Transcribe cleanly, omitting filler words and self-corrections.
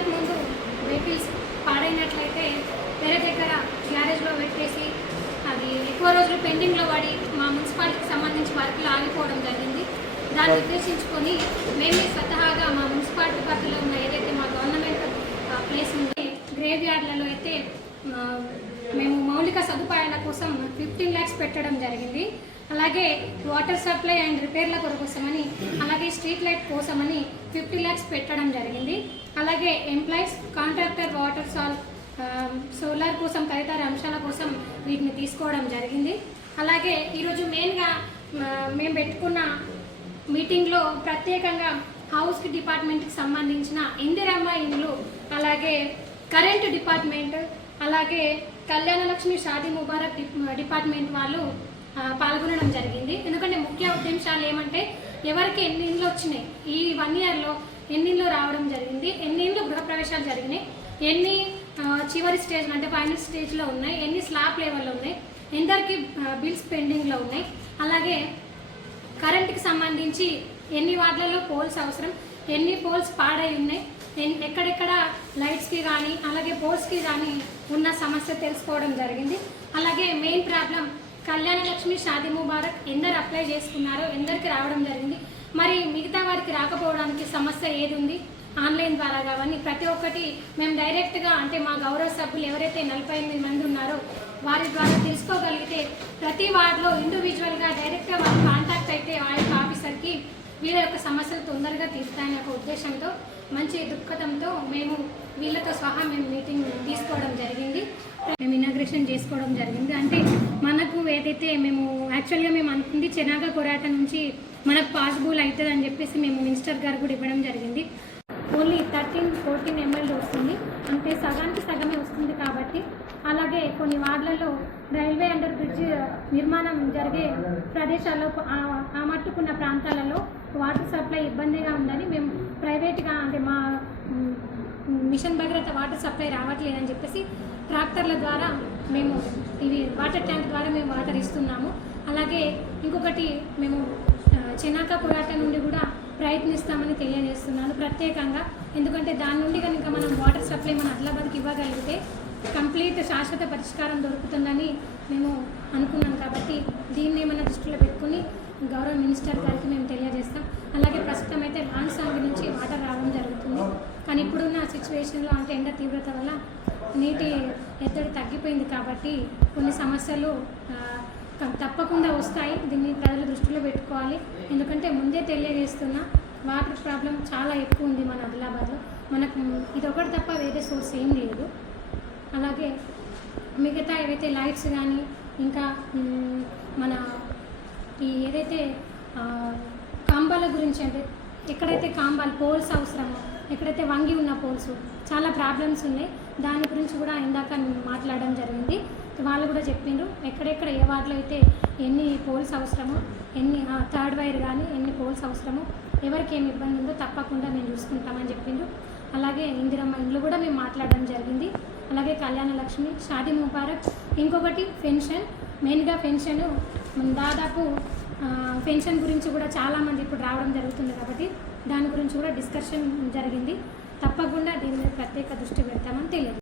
ఇంతకుముందు వెహికల్స్ పాడైనట్లయితే వేరే దగ్గర గ్యారేజ్లో పెట్టేసి అది ఎక్కువ రోజులు పెండింగ్లో పడి మా మున్సిపాలిటీకి సంబంధించి వర్కులు ఆగిపోవడం జరిగింది. దాన్ని ఉద్దేశించుకొని మేమే స్వతహాగా మా మున్సిపాలిటీ పరిధిలో ఉన్న ఏదైతే మా గవర్నమెంట్ ప్లేస్ ఉంది గ్రేవ్ యార్డ్లలో అయితే మేము మౌలిక సదుపాయాల కోసం 15 lakhs పెట్టడం జరిగింది. అలాగే వాటర్ సప్లై అండ్ రిపేర్ల కోసమని, అలాగే స్ట్రీట్ లైట్ కోసమని 50 lakhs పెట్టడం జరిగింది. అలాగే ఎంప్లాయీస్, కాంట్రాక్టర్, వాటర్ సోలార్ కోసం తదితర అంశాల కోసం వీటిని తీసుకోవడం జరిగింది. అలాగే ఈరోజు మెయిన్గా మేము పెట్టుకున్న మీటింగ్లో ప్రత్యేకంగా హౌస్ డిపార్ట్మెంట్కి సంబంధించిన ఇందిరమ్మ ఇండ్లు, అలాగే కరెంటు డిపార్ట్మెంట్, అలాగే కళ్యాణలక్ష్మి షాదీ ముబారక్ డిపార్ట్మెంట్ వాళ్ళు పాల్గొనడం జరిగింది. ఎందుకంటే ముఖ్య ఉద్దేశాలు ఏమంటే ఎవరికి ఎన్ని ఇండ్లు వచ్చినాయి, ఈ 1 yearలో ఎన్ని ఇండ్లు రావడం జరిగింది, ఎన్ని ఇండ్లు గృహప్రవేశాలు జరిగినాయి, ఎన్ని చివరి స్టేజ్ అంటే ఫైనల్ స్టేజ్లో ఉన్నాయి, ఎన్ని స్లాబ్ లెవెల్లో ఉన్నాయి, ఎందరికి బిల్స్ పెండింగ్లో ఉన్నాయి, అలాగే కరెంటుకి సంబంధించి ఎన్ని వార్డులలో పోల్స్ అవసరం, ఎన్ని పోల్స్ పాడై ఉన్నాయి, ఎక్కడెక్కడ లైట్స్కి కానీ అలాగే పోల్స్కి కానీ ఉన్న సమస్య తెలుసుకోవడం జరిగింది. అలాగే మెయిన్ ప్రాబ్లం కళ్యాణలక్ష్మి షాదీ ముబారక్ ఎందరు అప్లై చేసుకున్నారో ఎందరికి రావడం జరిగింది, మరి మిగతా వారికి రాకపోవడానికి సమస్య ఏది ఉంది, ఆన్లైన్ ద్వారా కావని ప్రతి ఒక్కటి మేము డైరెక్ట్గా అంటే మా గౌరవ సభ్యులు ఎవరైతే 48 మంది ఉన్నారో వారి ద్వారా తెలుసుకోగలిగితే ప్రతి వార్డులో ఇండివిజువల్గా డైరెక్ట్గా వాళ్ళు కాంటాక్ట్ అయితే ఆ యొక్క ఆఫీసర్కి వీళ్ళ యొక్క సమస్యలు తొందరగా తీరుతాయనే ఒక ఉద్దేశంతో, మంచి దృక్పథంతో మేము వీళ్ళతో సహా మేము మీటింగ్ తీసుకోవడం జరిగింది. మేము ఇనాగ్రేషన్ చేసుకోవడం జరిగింది. అంటే మనకు ఏదైతే మేము యాక్చువల్గా మేము అనుకుంది చెనాగా కొరాట నుంచి మనకు పాసిబుల్ అవుతుంది అని చెప్పేసి మేము మినిస్టర్ గారు కూడా ఇవ్వడం జరిగింది. ఓన్లీ 13-14 ml వస్తుంది, అంటే సగానికి సగమే వస్తుంది కాబట్టి. అలాగే కొన్ని వార్డులలో రైల్వే అండర్ బ్రిడ్జ్ నిర్మాణం జరిగే ప్రదేశాల్లో ఆ మట్టుకున్న ప్రాంతాలలో వాటర్ సప్లై ఇబ్బందిగా ఉందని మేము ప్రైవేట్గా అంటే మా మిషన్ భగీరథ వాటర్ సప్లై రావట్లేదని చెప్పేసి ట్రాక్టర్ల ద్వారా మేము ఇవి వాటర్ ట్యాంక్ ద్వారా మేము వాటర్ ఇస్తున్నాము. అలాగే ఇంకొకటి మేము చెనాకా కొరాట నుండి కూడా ప్రయత్నిస్తామని తెలియజేస్తున్నాను ప్రత్యేకంగా. ఎందుకంటే దాని నుండి కనుక మనం వాటర్ సప్లై మన ఆదిలాబాద్కి ఇవ్వగలిగితే కంప్లీట్ శాశ్వత పరిష్కారం దొరుకుతుందని మేము అనుకున్నాం. కాబట్టి దీన్ని మన దృష్టిలో పెట్టుకుని గౌరవ మినిస్టర్ గారికి మేము తెలియజేస్తాం. అలాగే ప్రస్తుతం అయితే లాంగ్ సాంగ్ నుంచి వాటర్ రావడం జరుగుతుంది, కానీ ఇప్పుడున్న సిచ్యువేషన్లో అంటే ఎండ తీవ్రత వల్ల నీటి ఎత్తడి తగ్గిపోయింది కాబట్టి కొన్ని సమస్యలు తప్పకుండా వస్తాయి. దీన్ని ప్రజలు దృష్టిలో పెట్టుకోవాలి. ఎందుకంటే ముందే తెలియజేస్తున్న వాటర్ ప్రాబ్లం చాలా ఎక్కువ ఉంది మన ఆదిలాబాద్లో. మనకు ఇది ఒకటి తప్ప వేరే సోర్స్ ఏం లేదు. అలాగే మిగతా ఏవైతే లైట్స్ కానీ ఇంకా మన ఈ ఏదైతే కాంబాల గురించి అంటే ఎక్కడైతే కాంబాలు పోల్స్ అవసరమో, ఎక్కడైతే వంగి ఉన్న పోల్స్ చాలా ప్రాబ్లమ్స్ ఉన్నాయి. దాని గురించి కూడా ఇందాక మాట్లాడడం జరిగింది. వాళ్ళు కూడా చెప్పిండ్రు ఎక్కడెక్కడ ఏ వార్డులో అయితే ఎన్ని పోల్స్ అవసరమో, ఎన్ని థర్డ్ వైర్ కానీ ఎన్ని పోల్స్ అవసరమో, ఎవరికి ఏమి ఇబ్బంది ఉందో తప్పకుండా మేము చూసుకుంటామని చెప్పిండ్రు. అలాగే ఇందిరమ్మ ఇండ్లు కూడా మేము మాట్లాడడం జరిగింది. అలాగే కళ్యాణలక్ష్మి, షాదీ ముబారక్, ఇంకొకటి పెన్షన్, మెయిన్గా పెన్షన్ దాదాపు పెన్షన్ గురించి కూడా చాలామంది ఇప్పుడు రావడం జరుగుతుంది కాబట్టి దాని గురించి కూడా డిస్కషన్ జరిగింది. తప్పకుండా దీని మీద ప్రత్యేక దృష్టి పెడతామని తెలియదు.